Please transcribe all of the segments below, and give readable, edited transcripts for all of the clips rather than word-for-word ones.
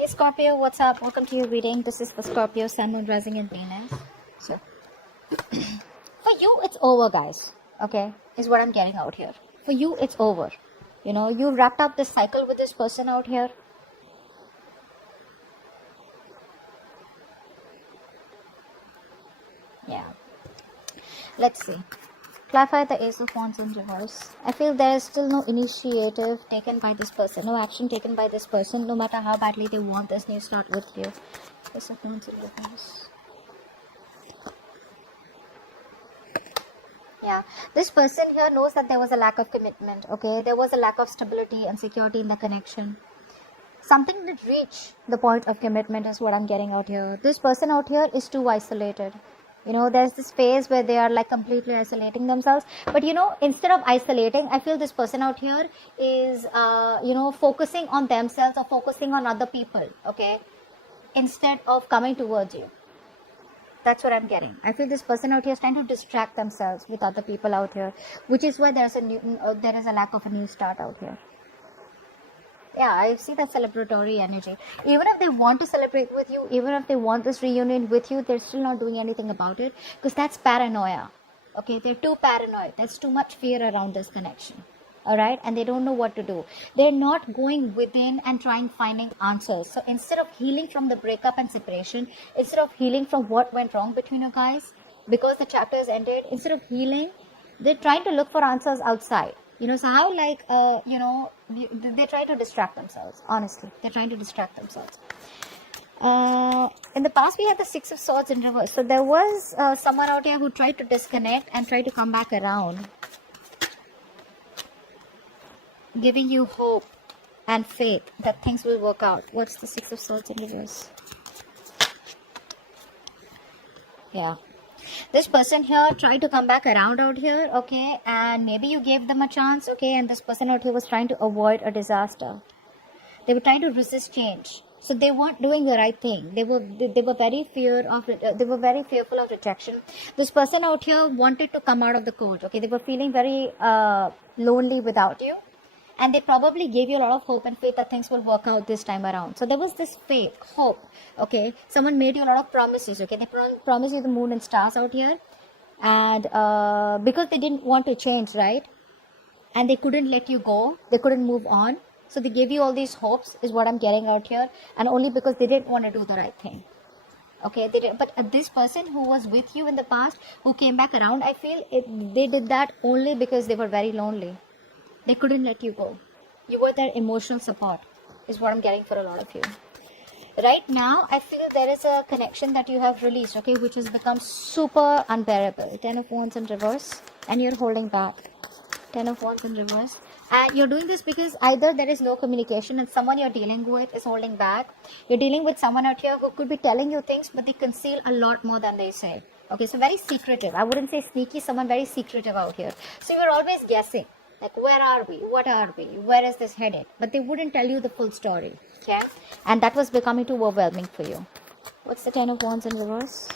Hey Scorpio, what's up? Welcome to your reading. This is for Scorpio, Sun, Moon, Rising, and Venus. So, for you, it's over, guys. Okay, is what I'm getting out here. For you, it's over. You know, you wrapped up this cycle with this person out here. Yeah. Let's see. Clarify the Ace of Wands in reverse. I feel there is still no initiative taken by this person, no action taken by this person, no matter how badly they want this new start with you. Ace of Wands in reverse. Yeah, this person here knows that there was a lack of commitment, okay? There was a lack of stability and security in the connection. Something did reach the point of commitment is what I'm getting out here. This person out here is too isolated. You know, there's this phase where they are like completely isolating themselves. But, you know, instead of isolating, I feel this person out here is, focusing on themselves or focusing on other people, okay? Instead of coming towards you. That's what I'm getting. I feel this person out here is trying to distract themselves with other people out here, which is why there is a lack of a new start out here. Yeah, I see that celebratory energy. Even if they want to celebrate with you, even if they want this reunion with you, they're still not doing anything about it because that's paranoia. Okay, they're too paranoid. There's too much fear around this connection. All right, and they don't know what to do. They're not going within and finding answers. So instead of healing from the breakup and separation, instead of healing from what went wrong between you guys, because the chapter is ended, instead of healing, they're trying to look for answers outside. You know, so how they try to distract themselves. Honestly, they're trying to distract themselves. In the past, we had the Six of Swords in reverse. So there was someone out here who tried to disconnect and tried to come back around, giving you hope and faith that things will work out. What's the Six of Swords in reverse? Yeah. This person here tried to come back around out here, okay, and maybe you gave them a chance, okay, and this person out here was trying to avoid a disaster. They were trying to resist change, so they weren't doing the right thing. They were very fearful of rejection. This person out here wanted to come out of the cold, okay. They were feeling very lonely without you. And they probably gave you a lot of hope and faith that things will work out this time around. So there was this faith, hope, okay. Someone made you a lot of promises, okay. They promised you the moon and stars out here. And because they didn't want to change, right? And they couldn't let you go. They couldn't move on. So they gave you all these hopes is what I'm getting out here. And only because they didn't want to do the right thing. Okay, but this person who was with you in the past, who came back around, I feel they did that only because they were very lonely. They couldn't let you go. You were their emotional support, is what I'm getting for a lot of you. Right now, I feel there is a connection that you have released, okay, which has become super unbearable. 10 of Wands in reverse, and you're holding back. 10 of Wands in reverse. And you're doing this because either there is no communication and someone you're dealing with is holding back. You're dealing with someone out here who could be telling you things, but they conceal a lot more than they say. Okay, so very secretive. I wouldn't say sneaky, someone very secretive out here. So you're always guessing. Like, where are we? What are we? Where is this headed? But they wouldn't tell you the full story. Okay? And that was becoming too overwhelming for you. What's the 10 of Wands in reverse?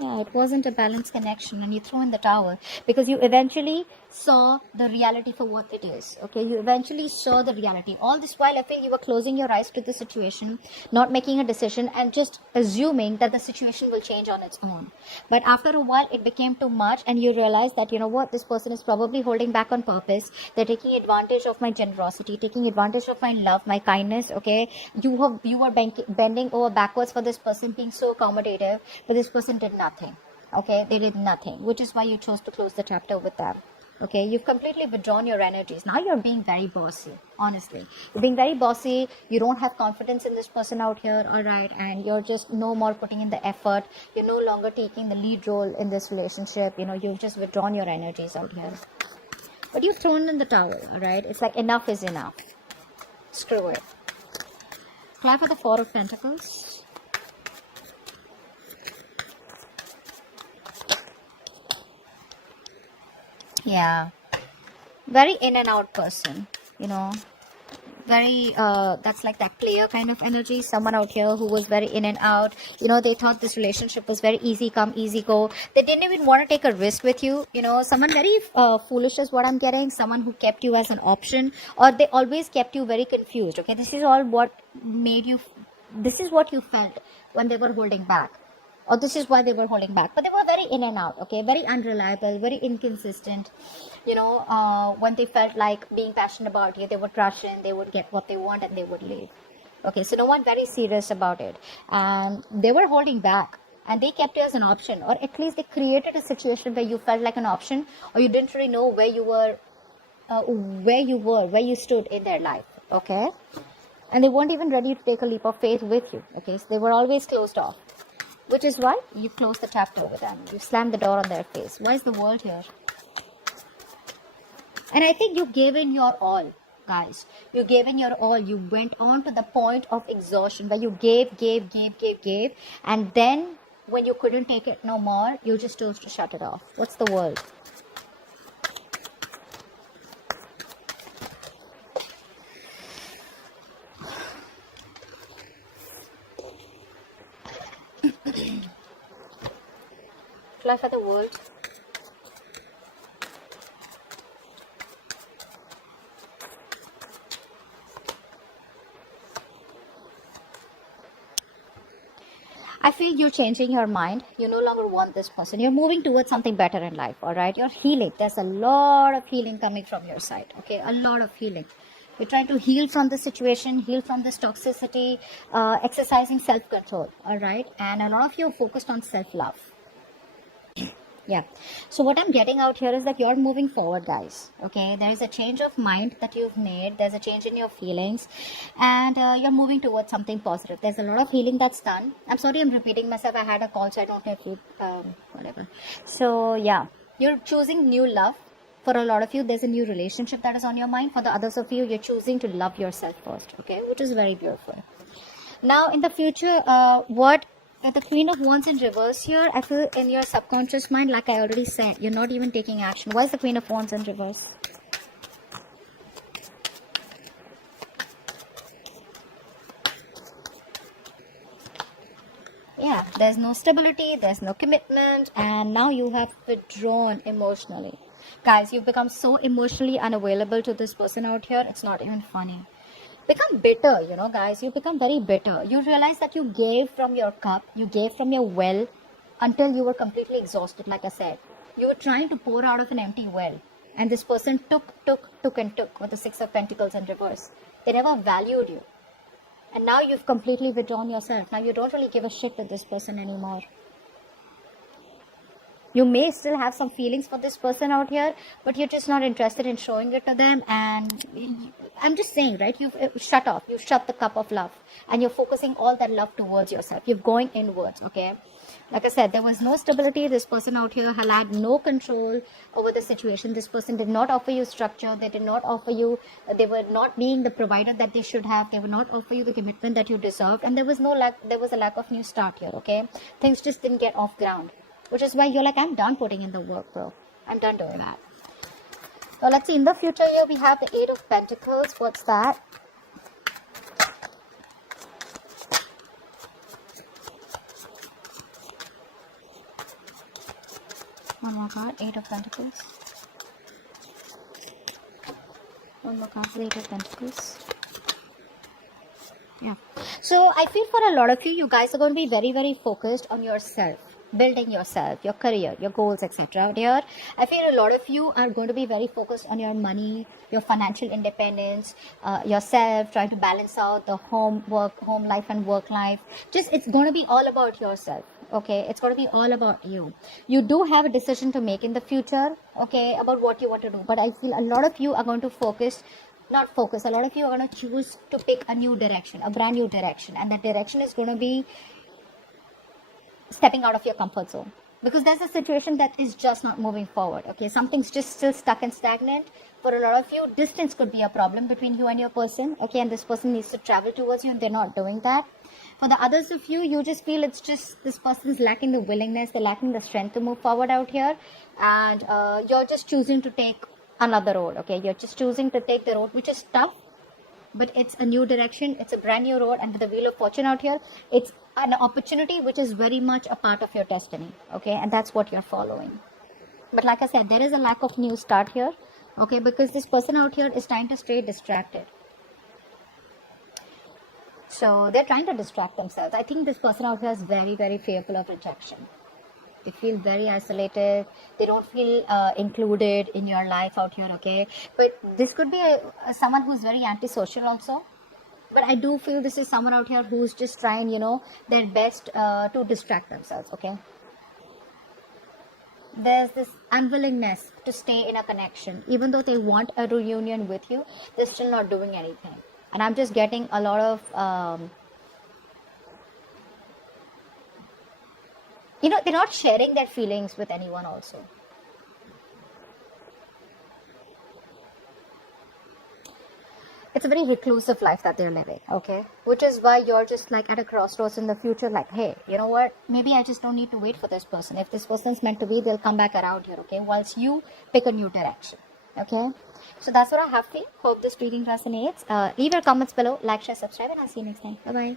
Yeah, it wasn't a balanced connection and you threw in the towel because you eventually saw the reality for what it is. Okay, you eventually saw the reality. All this while, I feel you were closing your eyes to the situation, not making a decision and just assuming that the situation will change on its own. But after a while, it became too much and you realized that, you know what, this person is probably holding back on purpose. They're taking advantage of my generosity, taking advantage of my love, my kindness. Okay, you are bending over backwards for this person, being so accommodative, but this person did nothing. Okay, they did nothing, which is why you chose to close the chapter with them. Okay, you've completely withdrawn your energies. Now you're being very bossy, honestly. You're being very bossy. You don't have confidence in this person out here, all right? And you're just no more putting in the effort. You're no longer taking the lead role in this relationship. You know, you've just withdrawn your energies out here. But you've thrown in the towel, all right? It's like enough is enough. Screw it. Try for the Four of Pentacles. Yeah, very in and out person, you know, very that's like that player kind of energy. Someone out here who was very in and out, you know, they thought this relationship was very easy come easy go. They didn't even want to take a risk with you, you know. Someone very foolish is what I'm getting. Someone who kept you as an option, or they always kept you very confused. Okay, this is all what made you, this is what you felt when they were holding back, or this is why they were holding back. But they were very in and out, okay, very unreliable, very inconsistent, you know. When they felt like being passionate about you, they would rush in, they would get what they want, and they would leave. Okay, so no one very serious about it, and they were holding back, and they kept you as an option, or at least they created a situation where you felt like an option, or you didn't really know where you were, where you stood in their life. Okay, and they weren't even ready to take a leap of faith with you. Okay, so they were always closed off, which is why you close the chapter with them. You slam the door on their face. Why is the world here? And I think you gave in your all, guys. You gave in your all. You went on to the point of exhaustion where you gave. And then when you couldn't take it no more, you just chose to shut it off. What's the world? Fly for the world. I feel you're changing your mind. You no longer want this person. You're moving towards something better in life, all right? You're healing. There's a lot of healing coming from your side, okay? A lot of healing. You're trying to heal from the situation, heal from this toxicity, exercising self-control, all right? And a lot of you are focused on self-love. Yeah, so what I'm getting out here is that you're moving forward, guys. Okay, there is a change of mind that you've made. There's a change in your feelings, and you're moving towards something positive. There's a lot of healing that's done. I'm sorry I'm repeating myself. I had a call, so I don't know if you whatever. So yeah, you're choosing new love. For a lot of you, there's a new relationship that is on your mind. For the others of you, you're choosing to love yourself first, okay, which is very beautiful. Now in the future, what the Queen of Wands in reverse here, I feel in your subconscious mind, like I already said, you're not even taking action. Why is the Queen of Wands in reverse? Yeah, there's no stability, there's no commitment, and now you have withdrawn emotionally. Guys, you've become so emotionally unavailable to this person out here, it's not even funny. Become bitter, you know, guys. You become very bitter. You realize that you gave from your cup, you gave from your well until you were completely exhausted, like I said. You were trying to pour out of an empty well, and this person took with the Six of Pentacles in reverse. They never valued you. And now you've completely withdrawn yourself. Now you don't really give a shit to this person anymore. You may still have some feelings for this person out here, but you're just not interested in showing it to them. And I'm just saying, right? You've shut off. You've shut the cup of love. And you're focusing all that love towards yourself. You're going inwards, okay? Like I said, there was no stability. This person out here had no control over the situation. This person did not offer you structure. They did not offer you, they were not being the provider that they should have. They would not offer you the commitment that you deserved. And there was a lack of new start here, okay? Things just didn't get off ground. Which is why you're like, I'm done putting in the work, bro. I'm done doing that. So let's see, in the future here, we have the Eight of Pentacles. What's that? One more card, Eight of Pentacles. One more card, Eight of Pentacles. Yeah. So I feel for a lot of you, you guys are going to be very, very focused on yourself. Building yourself, your career, your goals, etc. Out here, I feel a lot of you are going to be very focused on your money, your financial independence, yourself, trying to balance out the home life and work life. Just, it's going to be all about yourself. Okay, it's going to be all about you. You do have a decision to make in the future, okay, about what you want to do. But I feel a lot of you are going to a lot of you are going to choose to pick a new direction, a brand new direction. And that direction is going to be stepping out of your comfort zone, because there's a situation that is just not moving forward. Okay, something's just still stuck and stagnant. For a lot of you, distance could be a problem between you and your person. Okay, and this person needs to travel towards you, and they're not doing that. For the others of you, you just feel it's just this person's lacking the willingness, they're lacking the strength to move forward out here, and you're just choosing to take another road. Okay, you're just choosing to take the road which is tough, but it's a new direction, it's a brand new road, and with the wheel of fortune out here, it's an opportunity which is very much a part of your destiny, okay, and that's what you're following. But like I said, there is a lack of new start here, okay, because this person out here is trying to stay distracted. So they're trying to distract themselves. I think this person out here is very, very fearful of rejection. They feel very isolated. They don't feel included in your life out here, okay? But this could be someone who's very antisocial also. But I do feel this is someone out here who's just trying, their best to distract themselves, okay? There's this unwillingness to stay in a connection. Even though they want a reunion with you, they're still not doing anything. And I'm just getting a lot of, they're not sharing their feelings with anyone also. It's a very reclusive life that they're living, okay? Which is why you're just like at a crossroads in the future, like, hey, you know what? Maybe I just don't need to wait for this person. If this person's meant to be, they'll come back around here, okay? Whilst you pick a new direction, okay? So that's what I have for you. Hope this reading resonates. Leave your comments below, like, share, subscribe, and I'll see you next time. Bye-bye.